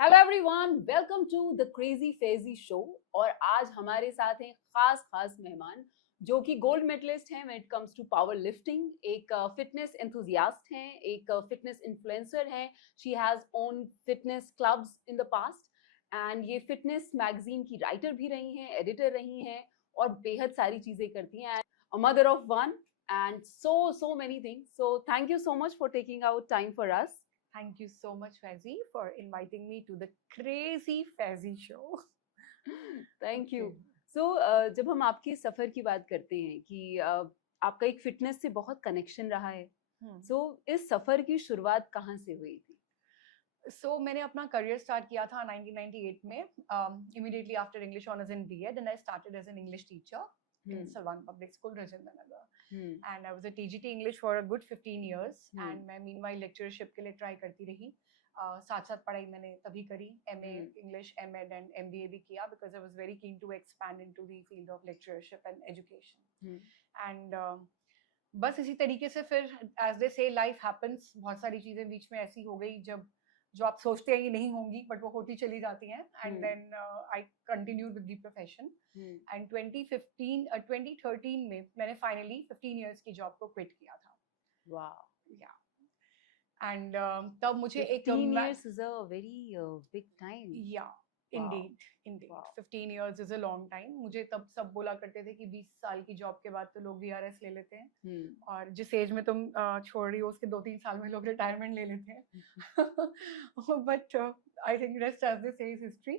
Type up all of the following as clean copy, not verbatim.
Hello everyone, welcome to the crazy fezzy show. और आज हमारे साथ हैं खास खास मेहमान जो कि गोल्ड मेडलिस्ट हैं when it comes to power lifting, एक फिटनेस एंथुजियास्ट हैं, एक फिटनेस इन्फ्लुएंसर हैं। She has own fitness clubs in the past and ये फिटनेस मैगजीन की राइटर भी रही हैं, एडिटर रही हैं और बेहद सारी चीजें करती हैं। A mother of one and so many things. So thank you so much for taking out time for us. Thank you so much, Faizi, for inviting me to the Crazy Faizi show. Thank you. Okay. सो जब हम आपके सफर की बात करते हैं कि आपका एक फिटनेस से बहुत कनेक्शन रहा है, सो इस सफर की शुरुआत कहाँ से हुई थी? So मैंने अपना करियर स्टार्ट किया था 1998 में, immediately after English honors in B.Ed, and I started as an English teacher in Salwan Public School, Rajendra Nagar. And I was a TGT English for a good 15 years. And मैं meanwhile lectureship के लिए try करती रही. साथ साथ पढ़ाई मैंने तभी करी, MA English, MEd and MBA भी किया because I was very keen to expand into the field of lectureship and education. And बस इसी तरीके से फिर as they say life happens, बहुत सारी चीजें बीच में ऐसी हो गई जब जो आप सोचते हैं कि नहीं होंगी बट वो होती चली जाती हैं. And then I continued with the profession. And 2013 में मैंने फाइनली 15 इयर्स की जॉब को क्विट किया था. वाह, या एंड तब मुझे एक 15 years is a very big time. या Indeed 15 years is a long time. मुझे तब सब बोला करते थे कि 20 साल की जॉब के बाद तो लोग VRS ले लेते हैं, और जिस एज में तुम छोड़ रही हो उसके 2-3 साल में लोग रिटायरमेंट ले लेते हैं. But I think rest as this is history.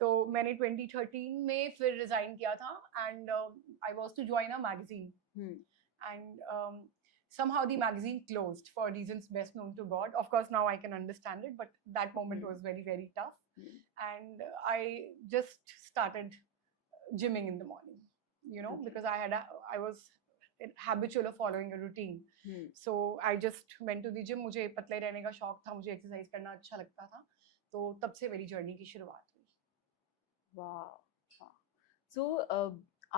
तो मैंने 2013 में फिर रिजाइन किया था and I was to join a magazine. And somehow the magazine closed for reasons best known to God. Of course now I can understand it, but that moment was very, very tough. And I just started gymming in the morning, because I was habitual of following a routine. So I just went to the gym. मुझे पतले रहने का शौक था, मुझे exercise करना अच्छा लगता था, तो तब से मेरी जर्नी की शुरुआत हुई. वाह। सो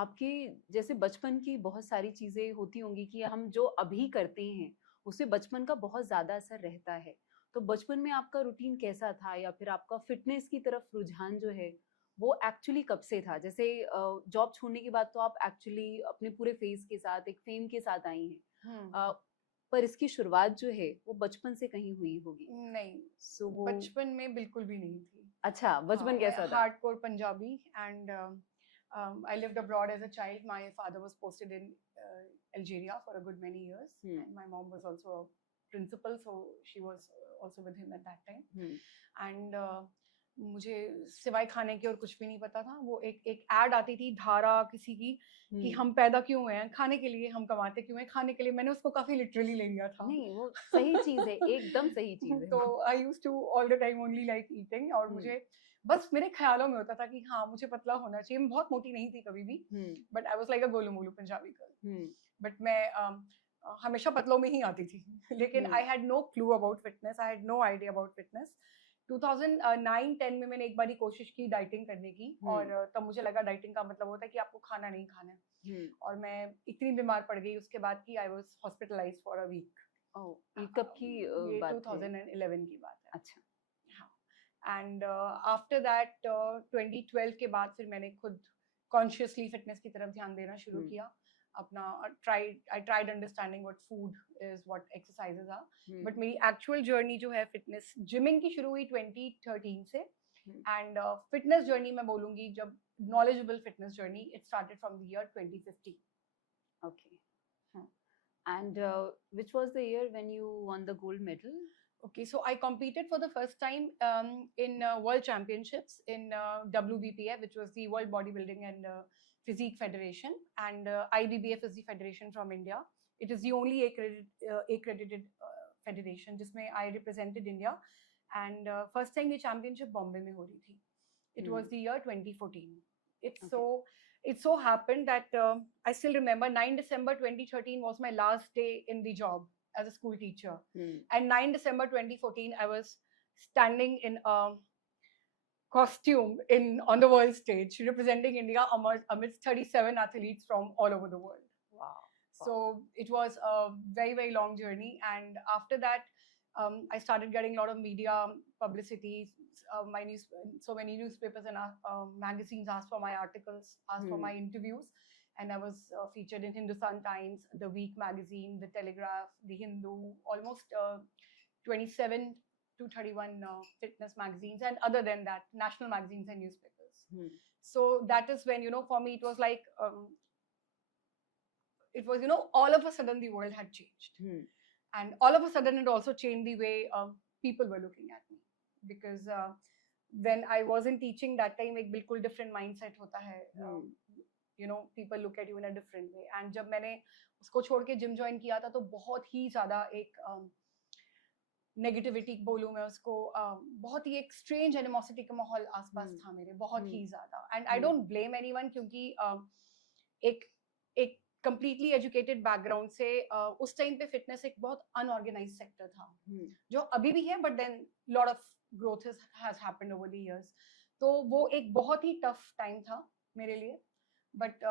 आपकी जैसे बचपन की बहुत सारी चीजें होती होंगी कि हम जो अभी करते हैं उससे बचपन का बहुत ज्यादा असर रहता है। तो बचपन में आपका रूटीन कैसा था या फिर आपका फिटनेस की तरफ रुझान जो है वो एक्चुअली कब से था? जैसे जॉब छोड़ने के बाद तो आप एक्चुअली अपने पूरे फेस के साथ, एक फेम के साथ आई हैं, पर इसकी शुरुआत जो है वो बचपन से कहीं हुई होगी। नहीं, सो वो बचपन में बिल्कुल भी नहीं थी. अच्छा, बचपन कैसा था? Hardcore Punjabi. And I lived abroad as a child. My father was posted in Algeria for a good many years. And my mom was also a principal, so she was also with him at that time. And मुझे सिवाय खाने के और कुछ भी नहीं पता था. वो एक एड आती थी धारा किसी की कि हम पैदा क्यों हुए हैं, खाने के लिए, हम कमाते क्यों हैं खाने के लिए. मैंने उसको काफी लिटरली ले लिया था. नहीं, वो सही चीज है, एकदम सही चीज है. तो I used to all the time only like eating. और मुझे बस मेरे ख्यालों में होता था कि हाँ मुझे पतला होना चाहिए. मैं बहुत मोटी नहीं थी कभी भी, but I was like a गोलू मोलू पंजाबी गर्ल. बट मैं हमेशा पतलों में ही आती थी. लेकिन I had no clue about fitness, I had no idea about fitness. 2009-10 में मैंने एक बारी कोशिश की डाइटिंग करने की, और तब मुझे लगा डाइटिंग का मतलब होता है कि आपको खाना नहीं खाना है. और मैं इतनी बीमार पड़ गई उसके बाद कि I was hospitalised for a week. ये कब की बात है? 2011 की बात है. अच्छा. एंड आफ्टर दैट 2012 के बाद फिर मैंने खुद कॉन्शियसली फिटनेस की तरफ ध्यान देना शुरू किया. अपना I tried understanding what food is, what exercises are. But मेरी एक्चुअल जर्नी जो है फिटनेस जिमिंग की शुरू हुई 2013 से. एंड फिटनेस जर्नी मैं बोलूंगी, जब knowledgeable fitness journey, it started from the year 2015. Okay. And which was the year when you won the gold medal? Okay, so I competed for the first time in World Championships in WBPF, which was the World Bodybuilding and Physique Federation, and IBBF is the federation from India. It is the only accredited federation जिसमें I represented India. And first time ये championship Bombay में हो रही थी. It was the year 2014. It so happened that I still remember 9 December 2013 was my last day in the job as a school teacher. And 9 December 2014, I was standing in a costume on the world stage representing India amidst 37 athletes from all over the world. Wow. So it was a very, very long journey. And after that, I started getting a lot of media publicity. So many newspapers and magazines asked for my articles, asked for my interviews, and I was featured in Hindustan Times, The Week magazine, The Telegraph, The Hindu, almost 27 to 31 fitness magazines, and other than that, national magazines and newspapers. So that is when, for me, it was like, all of a sudden the world had changed. And all of a sudden it also changed the way people were looking at me. Because when I wasn't teaching that time, एक बिल्कुल different mindset होता है. People look at you in a different way. And जब मैंने उसको छोड़ के gym join किया था, तो बहुत ही ज़्यादा एक नेगेटिविटी बोलूँ मैं उसको, बहुत ही एक स्ट्रेंज एनिमोसिटी का माहौल आसपास था मेरे, बहुत ही ज़्यादा. And I don't blame anyone, क्योंकि एक कंप्लीटली एजुकेटेड बैकग्राउंड से उस टाइम पे फिटनेस एक बहुत अनऑर्गेनाइज्ड सेक्टर था, जो अभी भी है, but then lot of growth has happened over the years. तो वो एक बहुत ही टफ टाइम था मेरे लिए. बट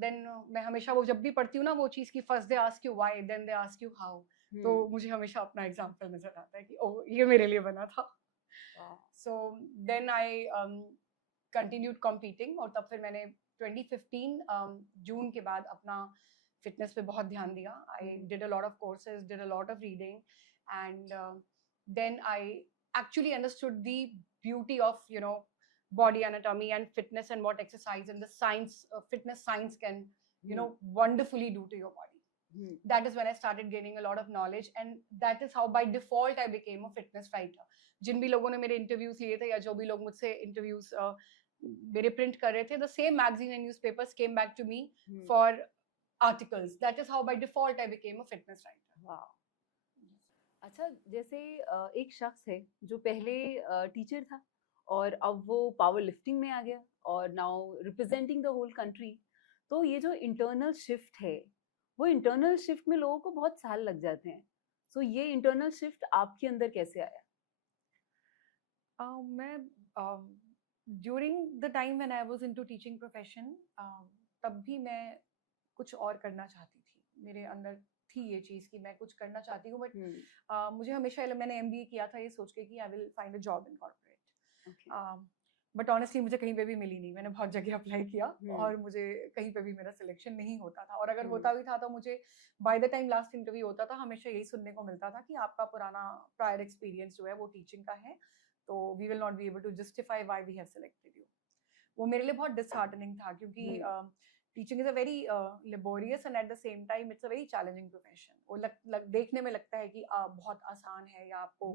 देन मैं हमेशा वो जब भी पढ़ती हूँ ना वो चीज़ की, first they ask you why, then they ask you how, तो मुझे हमेशा अपना एग्जाम्पल नजर आता है कि ओह ये मेरे लिए बना था. So then I continued competing, और तब फिर मैंने 2015 जून के बाद अपना फिटनेस पे बहुत ध्यान दिया. I did a lot of courses, did a lot of reading, and then I actually understood the beauty of body anatomy and fitness, and what exercise and the science, fitness science can wonderfully do to your body. That is when I started gaining a lot of knowledge, and that is how by default I became a fitness writer. जिन भी लोगों ने मेरे interviews लिए थे, या जो भी लोग मुझसे इंटरव्यूज मेरे प्रिंट कर रहे थे, the same magazine and newspapers came back to me for articles. That is how by default I became a fitness writer. Wow. अच्छा, जैसे एक शख्स है जो पहले टीचर था और अब वो पावर लिफ्टिंग में आ गया और now representing the whole country, तो ये जो इंटरनल शिफ्ट है, वो इंटरनल शिफ्ट में लोगों को बहुत साल लग जाते हैं. सो ये इंटरनल शिफ्ट आपके अंदर कैसे आया? मैं during the time when I was into teaching profession, तब भी मैं कुछ और करना चाहती थी. मेरे अंदर थी ये चीज़ कि मैं कुछ करना चाहती हूँ, बट मुझे हमेशा, मैंने MBA किया था ये सोच के कि I will find a job in corporate, but honestly मुझे कहीं पे भी मिली नहीं. मैंने बहुत जगह अप्लाई किया और मुझे कहीं पे भी मेरा सिलेक्शन नहीं होता था, और अगर होता भी था तो मुझे by the time last interview होता था, हमेशा यही सुनने को मिलता था कि आपका पुराना प्रायर एक्सपीरियंस जो है वो टीचिंग का है, तो we will not be able to justify why we have selected you. वो मेरे लिए बहुत डिसहार्टनिंग था, क्योंकि teaching is a very laborious and at the same time it's a very challenging profession. वो देखने में लगता है कि बहुत आसान है या आपको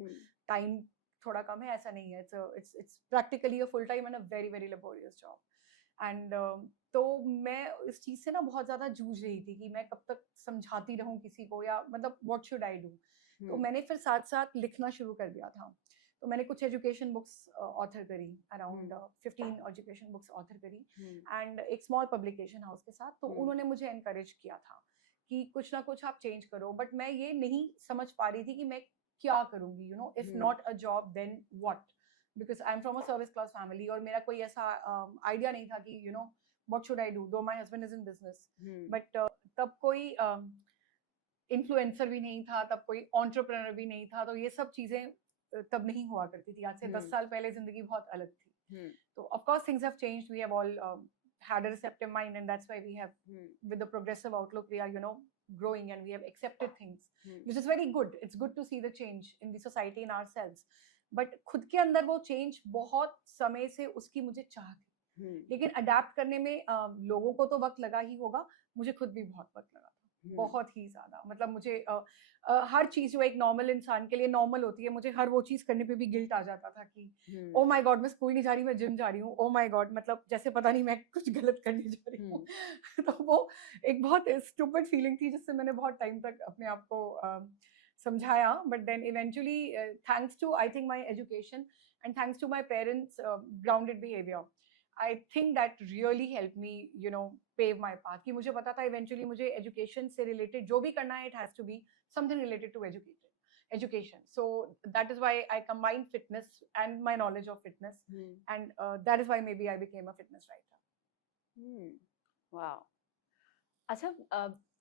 टाइम थोड़ा कम है, ऐसा नहीं है. It's practically a full time and a very very laborious job. And तो मैं इस चीज़ से ना बहुत ज़्यादा जूझ रही थी कि मैं कब तक समझाती रहूँ किसी को, या मतलब व्हाट शुड आई डू. तो मैंने फिर साथ साथ लिखना शुरू कर दिया था. तो मैंने कुछ एजुकेशन बुक्स ऑथर करी, अराउंड 15 एजुकेशन बुक्स ऑथर करी, एंड एक स्मॉल पब्लिकेशन हाउस के साथ. तो उन्होंने मुझे एनकरेज किया था कि कुछ ना कुछ आप चेंज करो, बट मैं ये नहीं समझ पा रही थी कि मैं क्या करूंगी, if not a job then what, because I am from a service class family, और मेरा कोई ऐसा आइडिया नहीं था कि what should I do, though my husband is in business. But तब कोई इन्फ्लुएंसर भी नहीं था, तब कोई एंटरप्रेन्योर भी नहीं था, तो ये सब चीजें तब नहीं हुआ करती थी. आज से 10 साल पहले जिंदगी बहुत अलग थी. तो of course things have changed. We have all had a receptive mind, and that's why we have, with the progressive outlook, we are growing, and we have accepted things, which is very good. It's good to see the change in the society, in ourselves. But खुद के अंदर वो change बहुत समय से उसकी मुझे चाह थी, लेकिन अडेप्ट करने में लोगों को तो वक्त लगा ही होगा, मुझे खुद भी बहुत वक्त लगा था, बहुत ही ज्यादा. मतलब मुझे हर चीज जो एक नॉर्मल इंसान के लिए नॉर्मल होती है, मुझे हर वो चीज करने पे भी गिल्ट आ जाता था कि ओ माय गॉड मैं स्कूल नहीं जा रही, मैं जिम जा रही हूँ, ओ माय गॉड मतलब जैसे पता नहीं मैं कुछ गलत करने जा रही हूँ. तो वो एक बहुत स्टूपिड फीलिंग थी, जिससे मैंने बहुत टाइम तक अपने आप को समझाया. But then eventually thanks to I think my education and thanks to my parents grounded behaviour, I think that really helped me, pave my path. कि मुझे पता था eventually मुझे education से related जो भी करना है, it has to be something related to education. So that is why I combined fitness and my knowledge of fitness, and that is why maybe I became a fitness writer. Wow. अच्छा,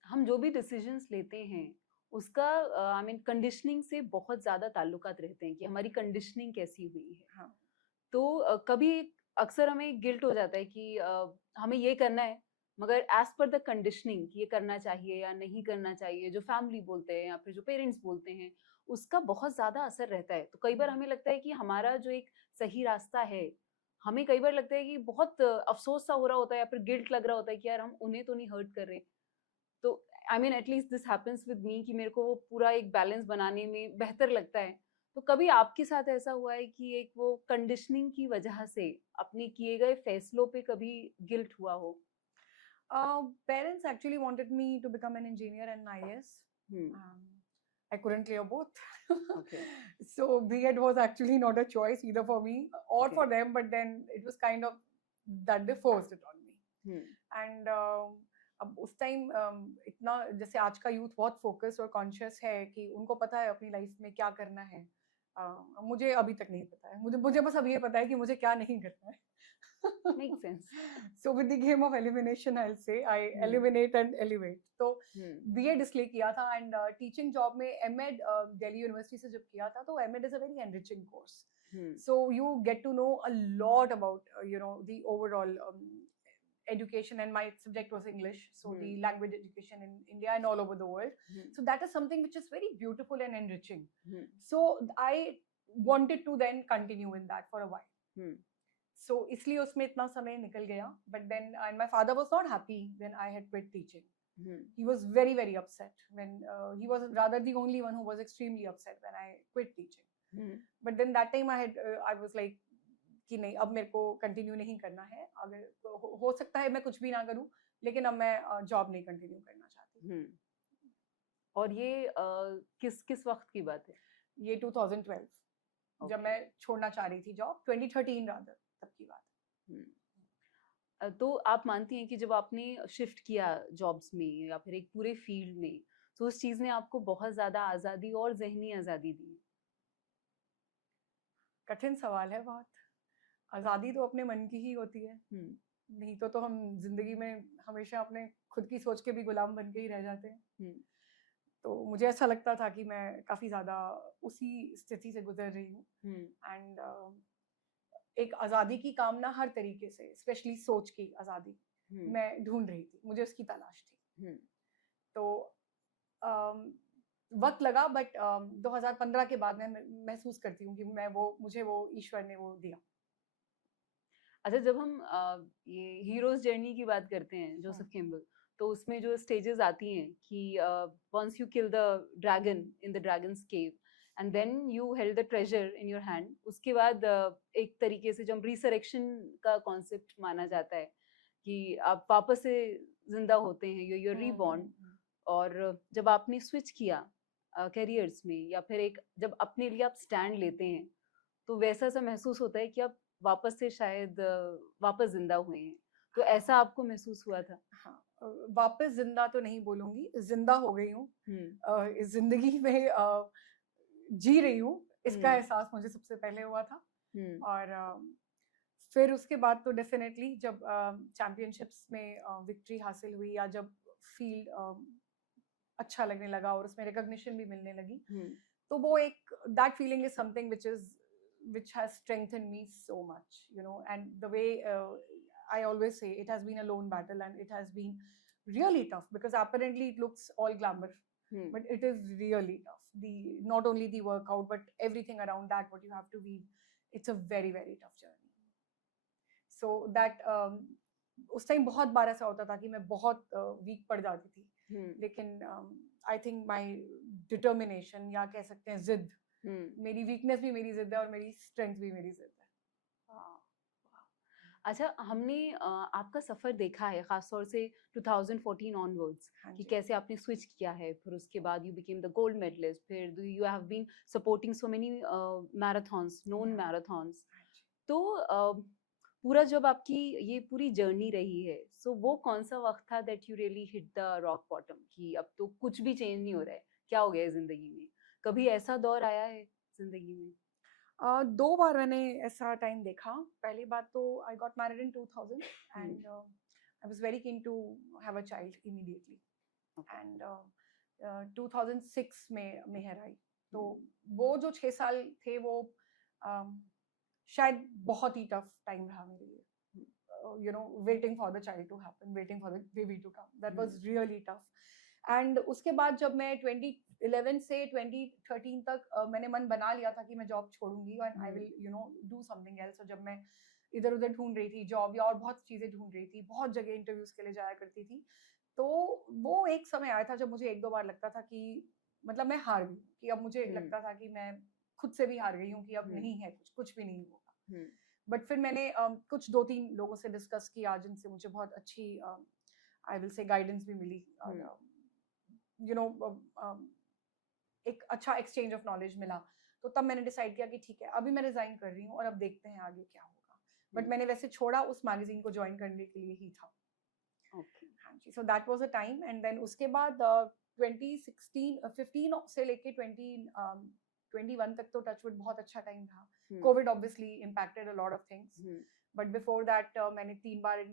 हम जो भी decisions लेते हैं उसका I mean conditioning से बहुत ज्यादा ताल्लुकात रहते हैं कि हमारी कंडीशनिंग कैसी हुई है। हाँ। तो कभी अक्सर हमें गिल्ट हो जाता है कि हमें ये करना है, मगर एज पर द कंडीशनिंग ये करना चाहिए या नहीं करना चाहिए, जो फैमिली बोलते हैं या फिर जो पेरेंट्स बोलते हैं, उसका बहुत ज्यादा असर रहता है। तो कई बार हमें लगता है कि हमारा जो एक सही रास्ता है, हमें कई बार लगता है कि बहुत अफसोस सा हो रहा होता है या फिर गिल्ट लग रहा होता है कि यार हम उन्हें तो नहीं हर्ट कर रहे। तो I mean at least this happens with me कि मेरे को वो पूरा एक बैलेंस बनाने में बेहतर लगता है। तो कभी आपके साथ ऐसा हुआ है कि एक वो कंडीशनिंग की वजह से अपने किए गए फैसलों पे कभी गिल्ट हुआ हो? Parents actually wanted me to become an engineer and an IAS. I couldn't clear both. Okay. So B.Ed was actually not a choice either for me or Okay. for them, but then it was kind of that they forced it on me. And अब उस time इतना, जैसे आज का youth बहुत focus और conscious है कि उनको पता है अपनी लाइफ में क्या करना है। मुझे अभी तक नहीं पता है, मुझे बस अब ये पता है कि मुझे क्या नहीं करना है। Makes sense. So with the game of elimination, I'll say I eliminate and elevate. तो B.Ed इसलिए किया था, and teaching job में M.Ed दिल्ली यूनिवर्सिटी से जब किया था, तो M.Ed is a very enriching course. So you get to know a lot about the overall education, and my subject was English, so the language education in India and all over the world. So that is something which is very beautiful and enriching. So I wanted to then continue in that for a while. So इसलिए उसमें इतना समय निकल गया, but then and my father was not happy when I had quit teaching. He was very, very upset when he was rather the only one who was extremely upset when I quit teaching. But then that time I was like कि नहीं, अब मेरे को continue नहीं करना है, अगर हो सकता है मैं कुछ भी ना करूं, लेकिन अब मैं जॉब नहीं कंटिन्यू करना चाहती। और ये किस वक्त की बात है? ये 2012 जब मैं छोड़ना चाह रही थी जॉब, 2013 रादर तब की बात है। तो आप मानती हैं कि जब आपने शिफ्ट किया जॉब्स में या फिर एक पूरे फील्ड में, तो उस चीज ने आपको बहुत ज्यादा आजादी और जहनी आजादी दी? कठिन सवाल है बहुत। आजादी तो अपने मन की ही होती है, नहीं तो हम जिंदगी में हमेशा अपने खुद की सोच के भी गुलाम बन के ही रह जाते हैं। तो मुझे ऐसा लगता था कि मैं काफी ज्यादा उसी स्थिति से गुजर रही हूँ, एंड एक आजादी की कामना हर तरीके से, स्पेशली सोच की आजादी मैं ढूंढ रही थी, मुझे उसकी तलाश थी। तो वक्त लगा, बट 2015 के बाद मैं महसूस करती हूँ कि मुझे वो ईश्वर ने वो दिया। अच्छा, जब हम ये हीरोज जर्नी की बात करते हैं, जोसेफ कैम्पबेल, तो उसमें जो स्टेजेस आती हैं कि once you kill the dragon in the dragon's cave and then you held the treasure in your hand, उसके बाद एक तरीके से जब रिसरेक्शन का कॉन्सेप्ट माना जाता है कि आप वापस से जिंदा होते हैं, you're reborn। और जब आपने स्विच किया कैरियर्स में या फिर एक जब अपने लिए आप स्टैंड लेते हैं, तो वैसा सा महसूस होता है कि आप वापस से शायद वापस जिंदा हुए हैं। तो ऐसा आपको महसूस हुआ था? हाँ, वापस जिंदा तो नहीं बोलूंगी, जिंदा हो गई हूँ, इस जिंदगी में जी रही हूँ, इसका एहसास मुझे सबसे पहले हुआ था। और फिर उसके बाद तो डेफिनेटली जब चैंपियनशिप्स में विक्ट्री हासिल हुई, या जब फील्ड अच्छा लगने लगा और उसमें रिकॉग्निशन भी मिलने लगी, तो वो एक that feeling is something which has strengthened me so much, and the way I always say, it has been a lone battle, and it has been really tough, because apparently it looks all glamour, but it is really tough. Not only the workout, but everything around that, what you have to weave, it's a very, very tough journey. So that उस time बहुत बार ऐसा होता था कि मैं बहुत week पड़ जाती थी, लेकिन आई थिंक माई डिटर्मिनेशन, या कह सकते हैं जिद, मेरी वीकनेस भी मेरी जिद है और मेरी स्ट्रेंथ भी मेरी जिद है। अच्छा, हमने आपका सफर देखा है खासतौर से 2014 ऑनवर्ड्स कि कैसे आपने स्विच किया है, फिर उसके बाद you became the gold medalist, फिर you have been supporting so many marathons, known marathons. तो पूरा जब आपकी ये पूरी जर्नी रही है, सो वो कौन सा वक्त था that you really hit the rock bottom कि अब तो कुछ भी चेंज नहीं हो रहा है, क्या हो गया है जिंदगी में? कभी ऐसा दौर आया है जिंदगी में? 2 बार मैंने ऐसा टाइम देखा। पहली बात तो I got married in 2000, and I was very keen to have a child immediately, and 2006 में मेहर आई। तो वो जो 6 साल थे वो शायद बहुत ही टफ टाइम रहा मेरे लिए। You know, waiting for the child to happen, waiting for the baby to come. That was really tough. And उसके बाद जब मैं 2011 से 2013 तक मैंने मन बना लिया था कि मैं job छोड़ूंगी and I will, you know, do something else. और जब मैं इधर उधर ढूंढ रही थी जॉब या और बहुत चीजें ढूंढ रही थी, बहुत जगह इंटरव्यूज के लिए जाया करती थी, तो वो एक समय आया था जब मुझे एक दो बार लगता था कि मतलब मैं हार गई, कि अब मुझे लगता था कि मैं खुद से भी हार गई हूँ कि अब नहीं है, कुछ भी नहीं होगा। बट फिर मैंने कुछ 2-3 लोगों से डिस्कस किया जिनसे मुझे बहुत अच्छी आई विल से गाइडेंस भी मिली, यू नो एक अच्छा एक्सचेंज ऑफ नॉलेज मिला। तो तब मैंने डिसाइड किया कि ठीक है, अभी मैं रिजाइन कर रही हूँ और अब देखते हैं आगे क्या होगा। बट मैंने वैसे छोड़ा उस मैगजीन को ज्वाइन करने के लिए ही था। हाँ जी, so that was a time. And then उसके बाद 2015 से लेके 2021 तक तो टचवुड बहुत अच्छा टाइम रहा। Covid obviously impacted a lot of things, but before that मैंने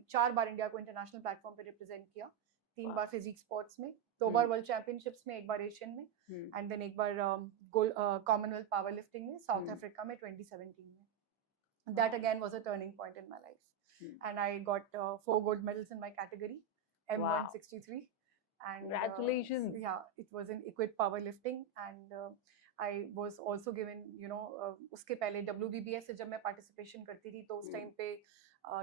4 बार इंडिया को इंटरनेशनल प्लेटफॉर्म पे रिप्रेजेंट किया। 3 बार फिजिक स्पोर्ट्स में, 2 बार वर्ल्ड चैंपियनशिप्स में, 1 बार एशियन में, एंड देन 1 बार कॉमनवेल्थ पावर लिफ्टिंग में साउथ अफ्रीका में 2017 में। That again was a turning point in my life. And I got 4 gold medals in my category, M163. And congratulations. Yeah, it was in equid powerlifting, and I was also given, you know, उसके पहले WBBS से जब मैं participation करती थी तो उस time पे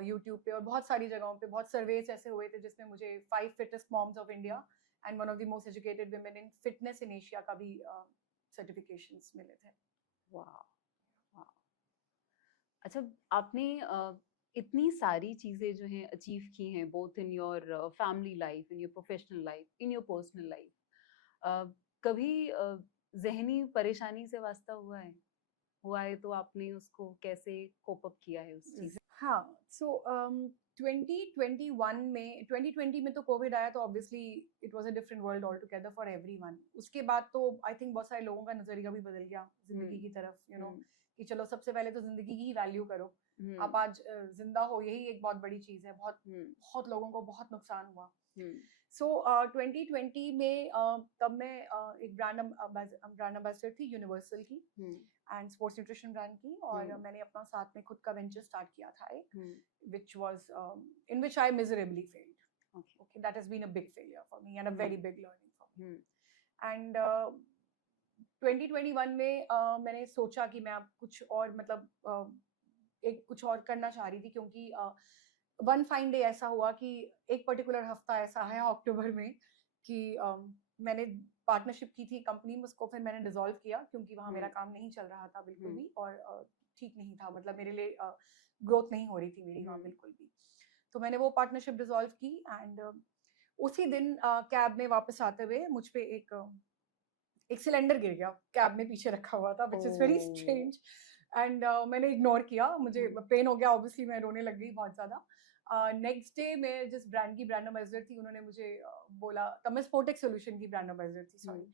YouTube पे और बहुत सारी जगहों पे बहुत सर्वेस ऐसे हुए थे जिसमें मुझे 5 fittest moms of India and one of the most educated women in fitness in Asia का भी certifications मिले थे। वाह, अच्छा, आपने इतनी सारी चीजें जो हैं अचीव की हैं, both in your family life, in your professional life, in your personal life, कभी जहनी परेशानी से वास्ता हुआ है तो आपने उसको कैसे कोप अप किया है उस चीज? हाँ, सो 2020 में तो कोविड आया तो obviously it was a different world all together for everyone. उसके बाद तो आई थिंक बहुत सारे लोगों का नजरिया भी बदल गया जिंदगी की तरफ, यू नो, कि चलो सबसे पहले तो जिंदगी की वैल्यू करो। आप आज जिंदा हो, यही एक बहुत बड़ी चीज है। बहुत लोगों को बहुत नुकसान हुआ। सो 2020 में तब मैं एक ब्रांड एम्बेसडर थी यूनिवर्सल की एंड स्पोर्ट्स न्यूट्रिशन ब्रांड की, और मैंने अपना साथ में खुद का वेंचर स्टार्ट किया था एक, which was in which I miserably failed. Okay, that has been a big failure for me and a very big learning for me. And 2021 में मैंने सोचा कि मैं अब कुछ और मतलब एक कुछ और करना चाह रही थी, क्योंकि वन फाइन डे ऐसा हुआ कि एक पर्टिकुलर हफ्ता ऐसा है अक्टूबर में कि मैंने पार्टनरशिप की थी कंपनी में, उसको फिर मैंने डिसॉल्व किया क्योंकि वहाँ मेरा काम नहीं चल रहा था बिल्कुल भी, और ठीक नहीं था, मतलब मेरे लिए ग्रोथ नहीं हो रही थी मेरी वहाँ बिल्कुल भी। तो मैंने वो पार्टनरशिप डिसॉल्व की एंड उसी दिन कैब में वापस आते हुए मुझ पे एक सिलेंडर गिर गया, कैब में पीछे रखा हुआ था, which is very strange. And मैंने इग्नोर किया, मुझे पेन हो गया, ऑब्वियसली मैं रोने लग गई बहुत ज्यादा। नेक्स्ट डे मैं जिस ब्रांड की ब्रांड एम्बेसडर थी, उन्होंने मुझे बोला, तब मैं स्पोर्टेक्स सॉल्यूशन की ब्रांड एम्बेसडर थी, सॉरी,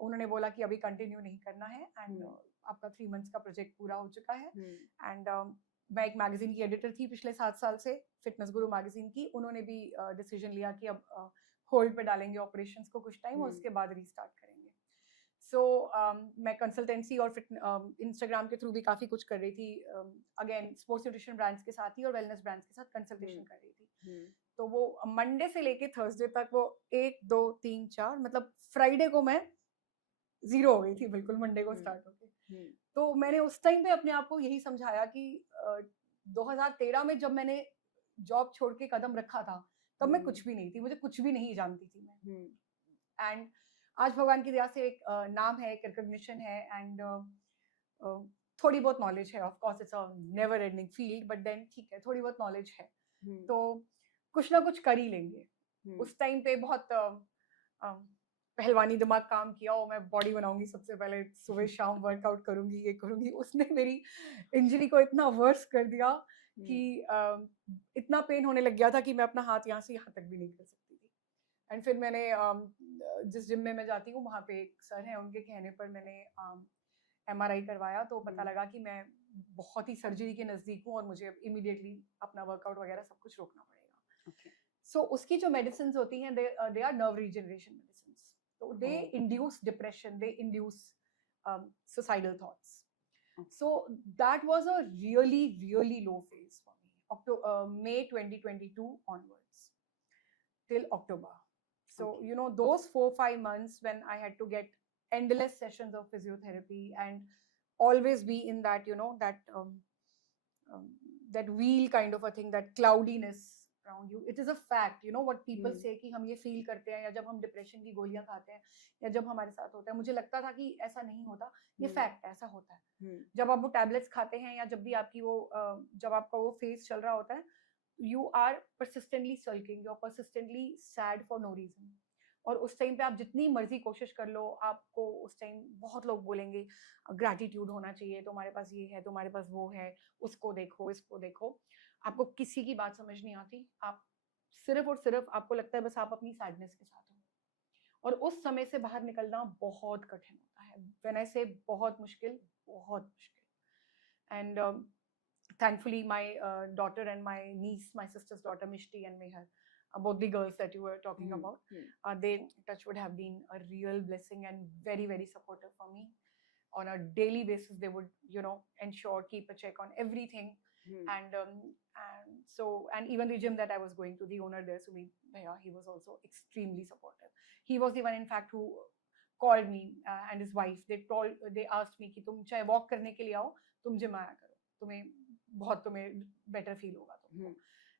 उन्होंने बोला कि अभी कंटिन्यू नहीं करना है एंड आपका 3 मंथ्स का प्रोजेक्ट पूरा हो चुका है। एंड मैं एक मैगजीन की एडिटर थी पिछले 7 साल से, फिटनेस गुरु मैगजीन की, उन्होंने भी डिसीजन लिया कि अब होल्ड पे डालेंगे ऑपरेशंस को कुछ टाइम और उसके बाद रीस्टार्ट करेंगे। सो मैं कंसल्टेंसी और इंस्टाग्राम के थ्रू भी काफ़ी कुछ कर रही थी, अगेन स्पोर्ट्स न्यूट्रिशन ब्रांड्स के साथ ही और वेलनेस ब्रांड्स के साथ कंसल्टेशन कर रही थी। तो वो मंडे से लेके थर्सडे तक वो 1 2 3 4 मतलब फ्राइडे को मैं जीरो हो गई थी बिल्कुल, मंडे को स्टार्ट होके। तो मैंने उस टाइम पे अपने आप को यही समझाया कि 2013 में जब मैंने जॉब छोड़ के कदम रखा था तब मैं कुछ भी नहीं थी, मुझे कुछ भी नहीं जानती थी मैं। एंड आज भगवान की दया से एक नाम है, एक रिकॉग्निशन है एंड थोड़ी बहुत नॉलेज है। Of course it's a never ending field, but then ठीक है, थोड़ी बहुत नॉलेज है तो कुछ ना कुछ कर ही लेंगे। उस टाइम पे बहुत पहलवानी दिमाग काम किया और मैं बॉडी बनाऊंगी, सबसे पहले सुबह शाम वर्कआउट करूंगी, ये करूंगी। उसने मेरी इंजरी को इतना वर्स कर दिया कि इतना पेन होने लग गया था कि मैं अपना हाथ यहाँ से यहाँ तक भी नहीं कर सकती थी। एंड फिर मैंने जिस जिम में मैं जाती हूँ वहाँ पे एक सर हैं, उनके कहने पर मैंने MRI करवाया तो पता लगा कि मैं बहुत ही सर्जरी के नज़दीक हूँ और मुझे इमीडिएटली अपना वर्कआउट वगैरह सब कुछ रोकना पड़ेगा। सो उसकी जो मेडिसिन होती हैं, they are nerve regeneration medicine. So they induce depression, they induce suicidal thoughts. Okay. So that was a really, really low phase for me. May 2022 onwards till October. So, Okay. you know, those 4-5 months when I had to get endless sessions of physiotherapy and always be in that, you know, that wheel kind of a thing, that cloudiness around you. It is a fact, you know, what people say कि हम ये feel करते हैं या जब हम depression की गोलियां खाते हैं या जब हमारे साथ होता है, मुझे लगता था कि ऐसा नहीं होता, ये fact है, ऐसा होता है. जब आप वो tablets खाते हैं या जब भी आपकी वो जब आपका वो phase चल रहा होता है, you are persistently sulking, you're persistently sad for no reason. और उस टाइम पे आप जितनी मर्जी कोशिश कर लो, आपको उस टाइम बहुत लोग बोलेंगे ग्रैटिट्यूड होना चाहिए, तुम्हारे पास ये है, तुम्हारे पास वो है, उसको देखो, इसको देखो. आपको किसी की बात समझ नहीं आती. आप सिर्फ और सिर्फ आपको लगता है बस आप अपनी सैडनेस के साथ हो. और उस समय से बाहर निकलना बहुत कठिन होता है. व्हेन आई से बहुत मुश्किल, बहुत मुश्किल. And thankfully my daughter and my niece, my sister's daughter Mishti and Mehar, both the girls that you were talking about, they touchwood have been a real blessing and very, very supportive for me. On a daily basis they would, you know, ensure, keep a check on everything. And even the gym that I was going to, the owner there, Sumit Bhaiya, he was also extremely supportive. He was the one in fact who called me and his wife. They asked me कि तुम चाहे walk करने के लिए आओ, तुम gym आया करो, तुम्हें better feel होगा तुमको.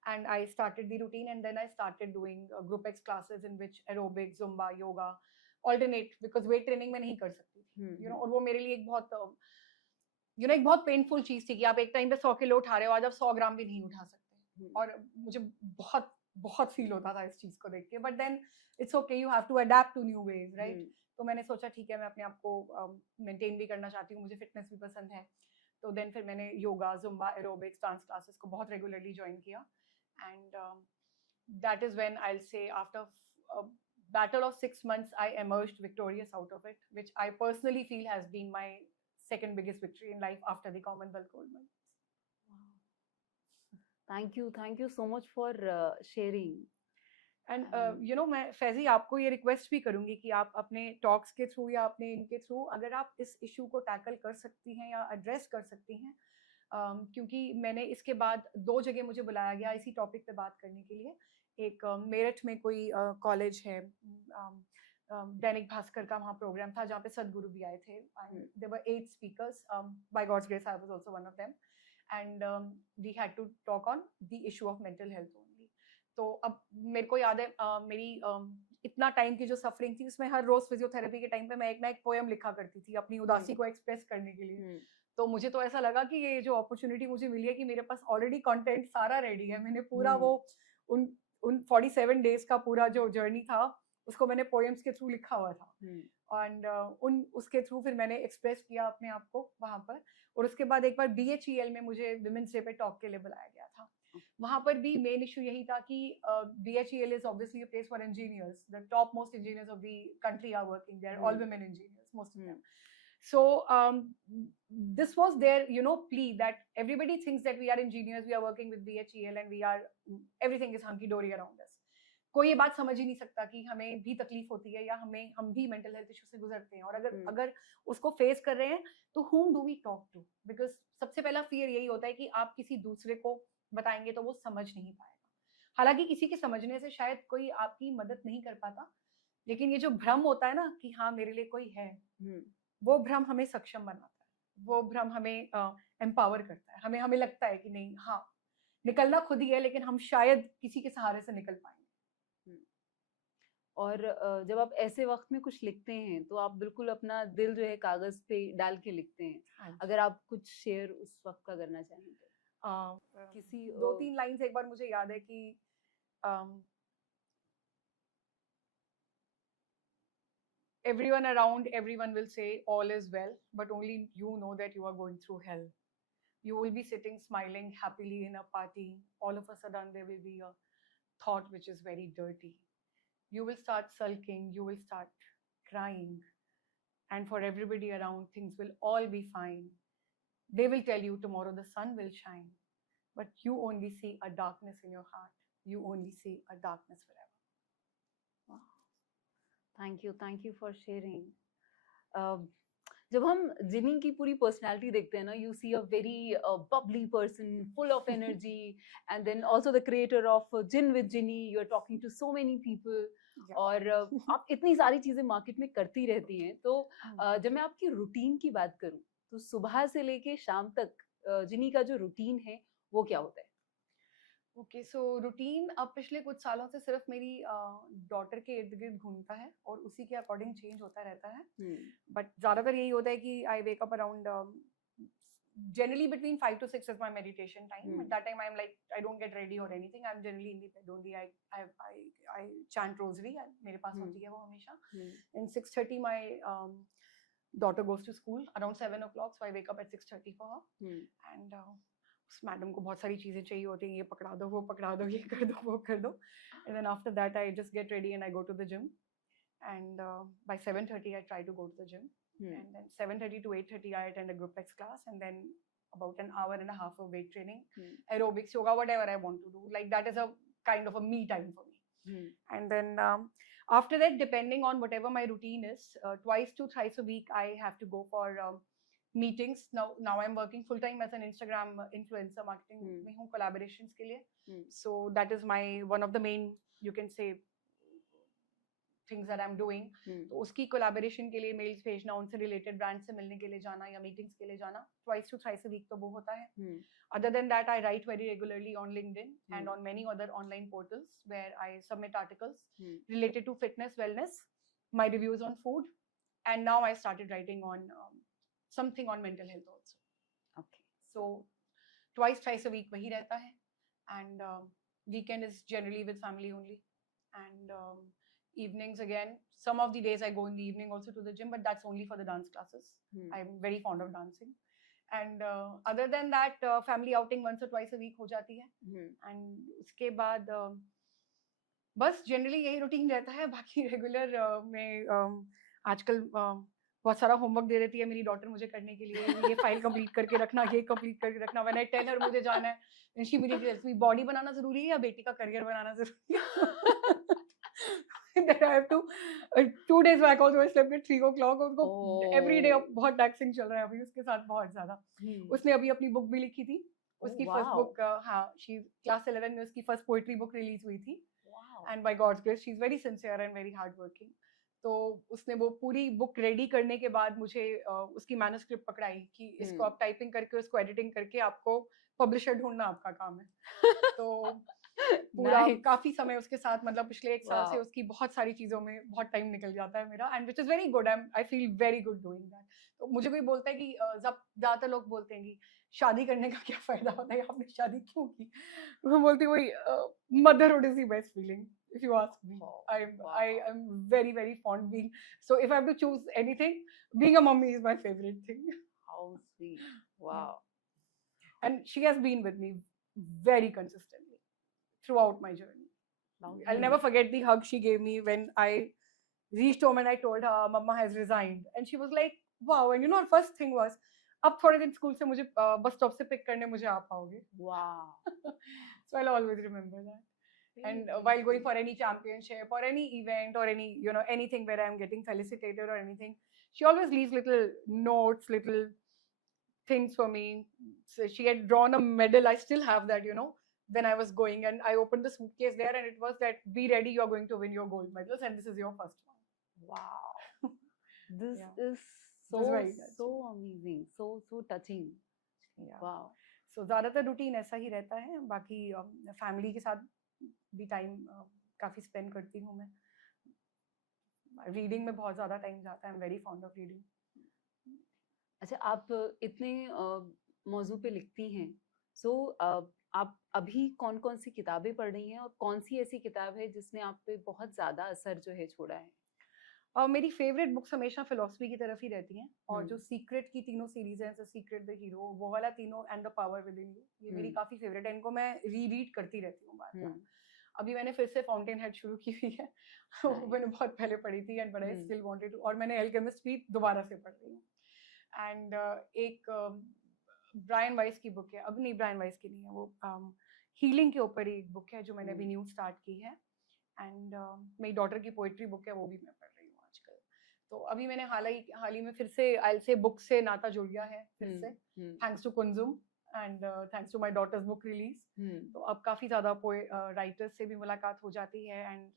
And I started the routine, and then I started doing group X classes in which aerobics, zumba, yoga alternate, because weight training मैं नहीं कर सकती थी, you know. और वो मेरे लिए एक बहुत you know, एक बहुत painful चीज थी कि आप एक टाइम पे 100 किलो उठा रहे हो, आज आप 100 ग्राम भी नहीं उठा सकते. और मुझे बहुत बहुत फील होता था इस चीज को देख के. But then it's okay, you have to adapt to new ways, right. तो मैंने सोचा ठीक है, मैं अपने आप को मेंटेन भी करना चाहती हूँ, मुझे फिटनेस भी पसंद है. तो देन फिर मैंने yoga, Zumba, aerobics, dance classes को बहुत रेगुलरली ज्वाइन किया. And that is when I will say after a battle of 6 months I emerged victorious out of it, which I personally feel has been my second biggest victory in life after the Commonwealth Gold Medal. Thank you so much for sharing. And you know, मैं फैजी आपको ये request भी करूंगी कि आप अपने talks के through या अपने इनके थ्रू अगर आप इस इशू को टैकल कर सकती हैं या एड्रेस कर सकती हैं, क्योंकि मैंने इसके बाद 2 जगह मुझे बुलाया गया इसी टॉपिक पे बात करने के लिए. एक मेरठ में कोई कॉलेज है, दैनिक भास्कर का वहाँ प्रोग्राम था जहाँ पे सदगुरु भी आए थे. There were 8 speakers, by God's grace I was also one of them. And we had to talk on the issue of mental health only. तो अब मेरे को याद है मेरी इतना टाइम की जो सफरिंग थी, उसमें हर रोज फिजियोथेरेपी के टाइम पे मैं एक ना एक पोएम लिखा करती थी अपनी उदासी को एक्सप्रेस करने के लिए. तो मुझे तो ऐसा लगा कि ये जो अपॉर्चुनिटी मुझे मिली है कि मेरे पास ऑलरेडी कंटेंट सारा रेडी है. मैंने पूरा वो उन 47 डेज का पूरा जो जर्नी था उसको मैंने पोएम्स के थ्रू लिखा हुआ था. एंड उसके थ्रू फिर मैंने एक्सप्रेस किया अपने आप को वहां पर. और उसके बाद एक बार BHEL में मुझे विमेंस डे पे टॉक के लिए बुलाया गया था. वहां पर भी मेन इशू यही था कि BHEL is obviously a place for engineers. The top most engineers of the country are working there. All women engineers, most of them. So this was their, you know, plea that everybody thinks that we are engineers, we are working with BHEL and everything is hunky dory around us. कोई ये बात समझ ही नहीं सकता कि हमें भी तकलीफ होती है या हम भी मेंटल हेल्थ इशू से गुजरते हैं. और अगर उसको फेस कर रहे हैं तो whom do we talk to? Because सबसे पहला फियर यही होता है कि आप किसी दूसरे को बताएंगे तो वो समझ नहीं पाएगा. हालांकि किसी के समझने से शायद कोई आपकी मदद नहीं कर पाता, लेकिन ये जो भ्रम होता है ना कि हाँ मेरे लिए कोई है, वो भ्रम हमें सक्षम बनाता है. वो भ्रम हमें एम्पावर करता है. हमें लगता है कि नहीं, हाँ निकलना खुद ही है, लेकिन हम शायद किसी के सहारे से निकल पाएंगे. और जब आप ऐसे वक्त में कुछ लिखते हैं तो आप बिल्कुल अपना दिल जो है कागज पे डाल के लिखते हैं. अगर आप कुछ शेयर उस वक्त का करना चाहें तो किसी 2-3 लाइन्स एक बार मुझे याद है कि everyone around, everyone will say all is well, but only you know that you are going through hell. You will be sitting smiling happily in a party. All of a sudden there will be a thought which is very dirty. You will start sulking, you will start crying, and for everybody around things will all be fine. They will tell you tomorrow the sun will shine, but you only see a darkness in your heart. You only see a darkness forever. Wow. Thank you for sharing. जब हम जिनी की पूरी personality देखते हैं ना, you see a very bubbly person full of energy, and then also the creator of gin with Ginni, you are talking to so many people, और आप इतनी सारी चीजें मार्केट में करती रहती हैं। तो जब मैं आपकी रूटीन की बात करूं, तो सुबह से लेके शाम तक जिनी का जो रूटीन है वो क्या होता है? ओके, सो रूटीन अब पिछले कुछ सालों से सिर्फ मेरी डॉटर के इर्द गिर्द घूमता है और उसी के अकॉर्डिंग चेंज होता रहता है। बट ज़्यादातर यही होता है कि I wake up around generally between 5 to 6 is my meditation time. At that time I'm like, I don't get ready or anything, I'm generally in the bed only. I chant rosary, मेरे पास होती है वो हमेशा. And 6:30 my daughter goes to school around 7 o'clock, so I wake up at 6:30 for her. And उस madam को बहुत सारी चीजें चाहिए होती हैं, ये पकड़ा दो, वो पकड़ा दो, ये कर दो, वो कर दो. And then after that I just get ready and I go to the gym. And by 7:30 I try to go to the gym. And then 7:30 to 8:30 I attend a group X class, and then about an hour and a half of weight training, aerobics, yoga, whatever I want to do. Like that is a kind of a me time for me. And then after that, depending on whatever my routine is, twice to thrice a week I have to go for meetings. Now I'm working full time as an Instagram influencer marketing में हूँ collaborations के लिए. So that is my one of the main, you can say, things that I'm doing. तो उसकी collaboration के लिए mails भेजना, उनसे related brands से मिलने के लिए जाना या meetings के लिए जाना, twice to thrice a week तो वो होता है. Other than that, I write very regularly on LinkedIn and on many other online portals where I submit articles related to fitness, wellness, my reviews on food, and now I started writing on something on mental health also. Okay. So twice, thrice a week वही रहता है, and weekend is generally with family only. And evenings again, some of the days I go in the evening also to the gym, but that's only for the dance classes. I'm very fond of dancing. And other than that, family outing once or twice a week हो जाती है. And उसके बाद बस generally यही routine रहता है. बाकी regular में आजकल बहुत सारा होमवर्क दे देती है मेरी डॉटर मुझे करने के लिए, ये फाइल कंप्लीट करके रखना, ये कंप्लीट करके रखना. व्हेन आई टेल हर मुझे जाना है, and she immediately tells me, body बनाना जरूरी है या बेटी का करियर बनाना जरूरी है? Then I have to 2 days back also I slept at 3 o'clock. उसको every day बहुत टैक्सिंग चल रहा है अभी उसके साथ बहुत ज्यादा. उसने अभी अपनी बुक भी लिखी थी. उसकी फर्स्ट बुक, हाँ, शी क्लास 11 में उसकी फर्स्ट पोएट्री बुक रिलीज हुई थी. And by God's grace she is very sincere and very hard working. तो उसने वो पूरी बुक रेडी करने के बाद मुझे उसकी मैन्युस्क्रिप्ट पकड़ाई कि इसको आप टाइपिंग करके उसको एडिटिंग करके आपको पब्लिशर ढूंढना आपका काम है. तो पूरा काफी समय उसके साथ, मतलब पिछले 1 साल से उसकी बहुत सारी चीजों में बहुत टाइम निकल जाता है मेरा, and which is very good. I feel very good doing that. तो मुझे कोई बोलता है कि ज्यादातर लोग बोलते हैं कि शादी करने का क्या फायदा होता है, आपने शादी क्यों की? मैं बोलती हूँ वही motherhood is the best feeling. If you ask me, I am very, very fond being. So if I have to choose anything, being a mommy is my favorite thing. How sweet! Wow. And she has been with me very consistently throughout my journey. I'll never forget the hug she gave me when I reached home and I told her Mama has resigned, and she was like, "Wow!" And you know, her first thing was, "अब थोड़े दिन school से मुझे bus stop से pick करने मुझे आ पाओगे?" Wow. So I'll always remember that. And while going for any championship or any event or any, you know, anything where I'm getting felicitated or anything, she always leaves little notes, little things for me. So she had drawn a medal. I still have that, you know, when I was going, and I opened the suitcase there and it was that, "Be ready, you're going to win your gold medals and this is your first one." Wow. This is so amazing, so touching. Wow. So ज़्यादातर routine ऐसा ही रहता है. बाकी family के साथ भी time काफी spend करती हूँ मैं. रीडिंग में बहुत ज्यादा टाइम जाता है. I am very fond of reading. अच्छा, आप इतने मौजू पे लिखती हैं, सो आप अभी कौन कौन सी किताबें पढ़ रही हैं और कौन सी ऐसी किताब है जिसने आप पे बहुत ज्यादा असर जो है छोड़ा है? मेरी फेवरेट बुक्स हमेशा फिलोसफी की तरफ ही रहती हैं. और जो सीक्रेट की तीनों सीरीज हैं, सीक्रेट, द हीरो, वो वाला तीनों, and the power with in you, ये मेरी काफी फेवरेट है. इनको मैं रीरीड करती रहती हूँ बार बार. अभी मैंने फिर से फाउंटेन हेड शुरू की हुई है. वो मैंने बहुत पहले पढ़ी थी and but I still wanted to. और मैंने एल्केमिस्ट भी दोबारा से पढ़ रही हूँ. एंड एक ब्रायन वाइस की बुक है, अब नहीं ब्रायन वाइस की नहीं है वो, हीलिंग के ऊपर ही एक बुक है जो मैंने अभी न्यू स्टार्ट की है. एंड मेरी डॉटर की पोएट्री बुक है, वो भी मैं पढ़ रही हूँ तो अभी मैंने हाल ही में फिर से आई विल से बुक से नाता जुड़ गया है फिर से, thanks to Kunzum and thanks to my daughter's book release. तो अब काफी ज्यादा राइटर्स से भी मुलाकात हो जाती है and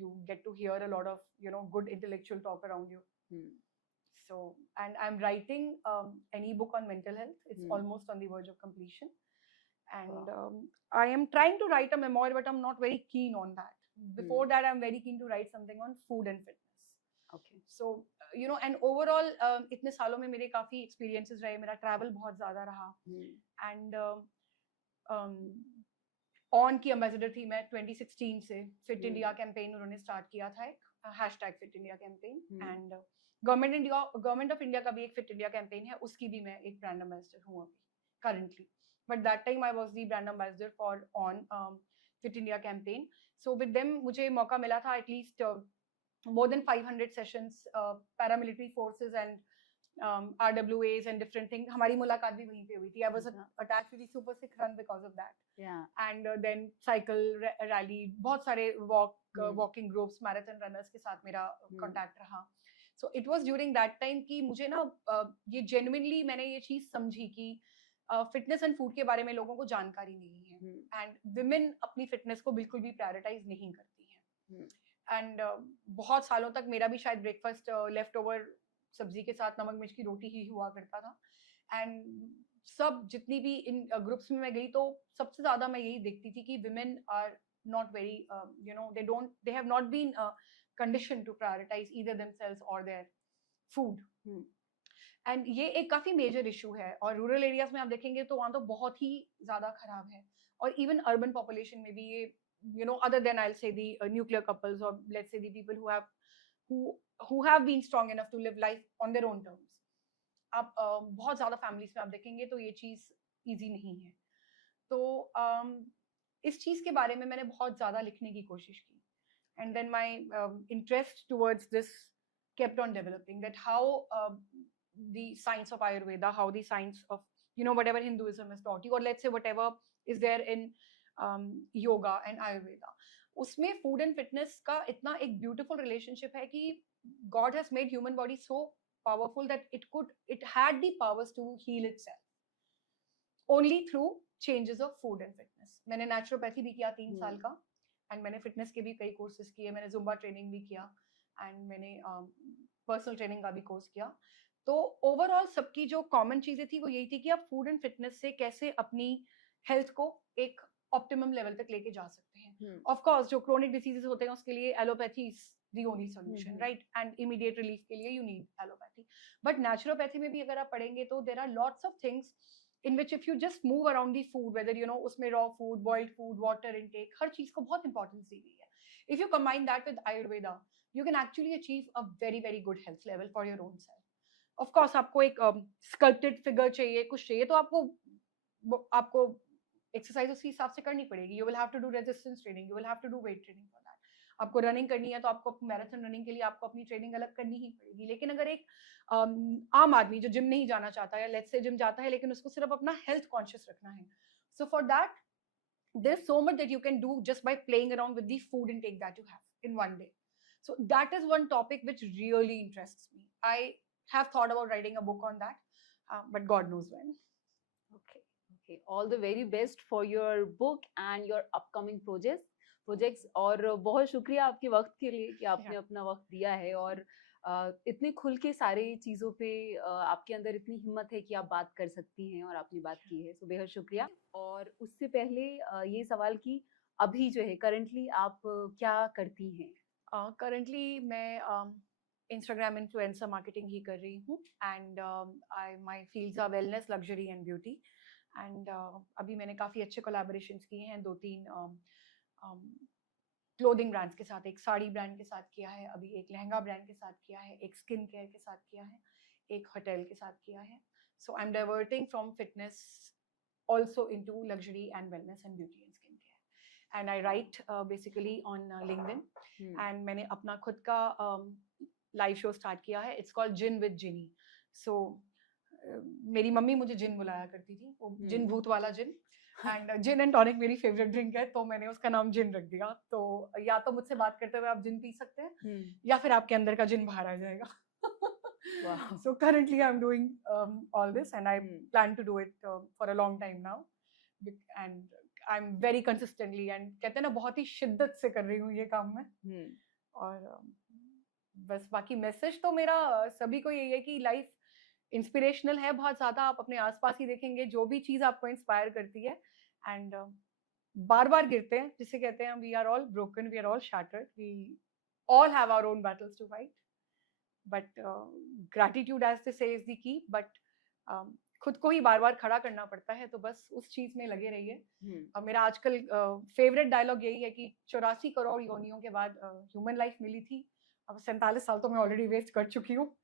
you get to hear a lot of good intellectual talk around you. So, and I'm writing an ebook on mental health. It's almost on the verge of completion, and I am trying to write a memoir, but I'm not very keen on that. Before that, I'm very keen to write something on food and fitness. Okay. So and overall इतने सालों में मेरे काफी experiences रहे, मेरा travel बहुत ज्यादा रहा, and ऑन की एम्बेसडर थी मैं 2016 से। फिट इंडिया कैंपेन उन्होंने स्टार्ट किया था, एक #fit India campaign, and government of India का भी एक फिट इंडिया कैंपेन है, उसकी भी मैं एक ब्रांड एम्बेसडर हूँ अभी currently. But that time I was the brand ambassador for on fit India campaign. So with them मुझे मौका मिला था at least more than 500 sessions, paramilitary forces and RWAs and different things. हमारी मुलाकात भी वहीं पे हुई थी। I was attached to the Super Sikh Run because of that. Yeah. And then cycle rally, बहुत सारे walking groups, marathon runners के साथ मेरा contact रहा। So it was during that time कि मुझे ना ये genuinely मैंने ये चीज समझी कि फिटनेस एंड फूड के बारे में लोगों को जानकारी नहीं है, एंड women अपनी फिटनेस को बिल्कुल भी प्रायोरिटाइज नहीं करती हैं। एंड बहुत सालों तक मेरा भी शायद ब्रेकफास्ट लेफ्ट ओवर सब्जी के साथ नमक मिर्च की रोटी ही हुआ करता था। एंड सब जितनी भी इन ग्रुप्स में मैं गई तो सबसे ज्यादा मैं यही देखती थी कि women are not very they have not been conditioned to prioritize either themselves or their food. And ये एक काफी मेजर इशू है, और रूरल एरियाज में आप देखेंगे तो वहाँ तो बहुत ही ज्यादा खराब है, और इवन अर्बन पॉपुलेशन में भी ये other than I'll say the nuclear couples, or let's say the people who have been strong enough to live life on their own terms. आप बहुत ज्यादा फैमिलीज में आप देखेंगे तो ये चीज इजी नहीं है। तो इस चीज के बारे में मैंने बहुत ज्यादा लिखने की कोशिश की, and then my interest towards this kept on developing, that how the science of Ayurveda, how the science of whatever Hinduism has taught you, or let's say whatever is there in yoga and Ayurveda, उसमें food and fitness का इतना एक beautiful relationship है कि God has made human body so powerful that it had the powers to heal itself only through changes of food and fitness. मैंने naturopathy भी किया 3 साल का, एंड मैंने फिटनेस के भी कई कोर्सेज किए, मैंने जुम्बा ट्रेनिंग भी किया, एंड मैंने पर्सनल ट्रेनिंग का भी कोर्स किया। तो ओवरऑल सबकी जो कॉमन चीजें थी वो यही थी कि आप फूड एंड फिटनेस से कैसे अपनी हेल्थ को एक ऑप्टिमम लेवल तक लेके जा सकते हैं। ऑफ कोर्स जो क्रोनिक डिसीजेस होते हैं उसके लिए allopathy is the only solution, right, and immediate relief के लिए you need allopathy. But naturopathy में भी अगर आप पढ़ेंगे तो there are lots of things in which if you just move around the food, whether उसमें raw food, boiled food, water intake, हर चीज को बहुत इंपॉर्टेंस दी गई है। If you combine that with Ayurveda, you can actually achieve a very very good health level for your own self. Of course आपको एक स्कल्प्टेड फिगर चाहिए, कुछ चाहिए, तो आपको एक्सरसाइज उसी हिसाब से करनी पड़ेगी। You will have to do resistance training, you will have to do weight training for that. आपको रनिंग करनी है तो आपको मैराथन रनिंग के लिए आपको अपनी ट्रेनिंग अलग करनी ही पड़ेगी। लेकिन अगर एक आम आदमी जो जिम नहीं जाना चाहता, या लेट्स से जिम जाता है लेकिन उसको सिर्फ अपना हेल्थ कॉन्शियस रखना है, so for that there is so much that you can do just by playing around with the food intake that you have in one day. So that is one topic which really interests me. I have thought about writing a book on that, but God knows when. Okay, all the very best for your book and your upcoming projects। और बहुत शुक्रिया आपके वक्त के लिए कि आपने अपना वक्त दिया है, और इतने खुल के सारे चीज़ों पे आपके अंदर इतनी हिम्मत है कि आप बात कर सकती हैं, और आपने बात की है, सो बेहद शुक्रिया। और उससे पहले ये सवाल कि अभी जो है करंटली आप क्या करती हैं? करंटली मैं इंस्टाग्राम इन्फ्लुएंसर मार्केटिंग ही कर रही हूँ, and my fields are wellness, luxury and beauty. And अभी मैंने काफ़ी अच्छे कोलैबोरेशंस किए हैं, 2-3 क्लोथिंग ब्रांड्स के साथ, एक साड़ी ब्रांड के साथ किया है, अभी एक लहंगा ब्रांड के साथ किया है, एक स्किन केयर के साथ किया है, एक होटल के साथ किया है। So I am diverting from fitness also into luxury and wellness and beauty and skin care. And I write basically on LinkedIn, and मैंने अपना खुद का लाइव शो स्टार्ट किया है, it's called gin with Jini. सो मेरी मम्मी मुझे जिन बुलाया करती थी, वो जिन भूत वाला जिन, एंड जिन एंड टॉनिक मेरी फेवरेट ड्रिंक है, तो मैंने उसका नाम जिन रख दिया। तो या तो मुझसे बात करते हुए आप जिन पी सकते हैं, या फिर आपके अंदर का जिन बाहर आ जाएगा। Wow. So currently I'm doing all this, and I Hmm. plan to do it for a long time now, and I'm very consistently, and कहते हैं ना बहुत ही शिद्दत से कर रही हूँ ये काम मैं। Hmm. और बस बाकी मैसेज तो मेरा सभी को यही है कि लाइफ इंस्पिरेशनल है बहुत ज़्यादा। आप अपने आसपास ही देखेंगे जो भी चीज़ आपको इंस्पायर करती है, एंड बार बार गिरते हैं, जिसे कहते हैं we are all broken, we are all shattered, we all have our own battles to fight, but gratitude as they say is the key. But खुद को ही बार बार खड़ा करना पड़ता है, तो बस उस चीज में लगे रहिए। Hmm. मेरा आजकल फेवरेट डायलॉग यही है कि 84 करोड़ योनियों के बाद ह्यूमन लाइफ मिली थी, अब 47 साल तो मैं ऑलरेडी वेस्ट कर चुकी हूँ।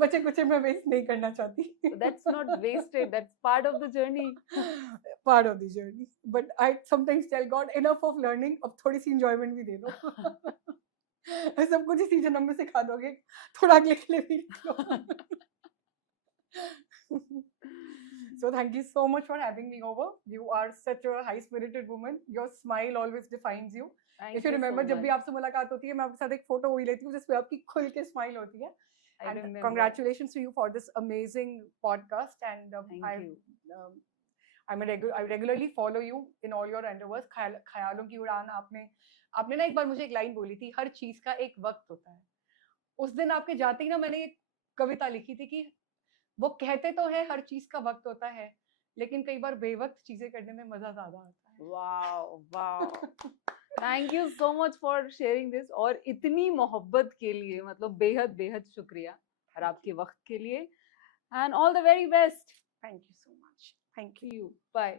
बचे कुछ मैं वेस्ट नहीं करना चाहती। So that's not wasted, that's part of the journey. Part of the journey, but I sometimes tell God enough of learning, अब थोड़ी सी enjoyment भी दे दो। सब कुछ इसी जन्म में सिखा दोगे, थोड़ा अगले के लिए भी लिख लो। So thank you so much for having me over. You are such a high spirited woman. Your smile always defines you. Thank If you you remember, so जब भी much. आपसे मुलाकात होती है, मैं आपके साथ एक फोटो वही लेती हूँ जिसपे आपकी खुल के स्माइल होती है। I And remember. congratulations to you for this amazing podcast. And Thank you. I regularly follow you in all your endeavors. ख्यालों की उड़ान आपने ना एक बार मुझे एक लाइन बोली थी, हर चीज का एक वक्त होता है। उस दिन आपके जाते ही ना मैंने एक कविता लिखी थी कि वो कहते तो है हर चीज का वक्त होता है, लेकिन कई बार बेवक्त चीजें करने में मजा ज्यादा आता है। Wow, wow. Thank you so much for sharing this. और इतनी मोहब्बत के लिए मतलब बेहद बेहद शुक्रिया, और आपके वक्त के लिए, and all the very best. Thank you so much. Thank you. See you. Bye.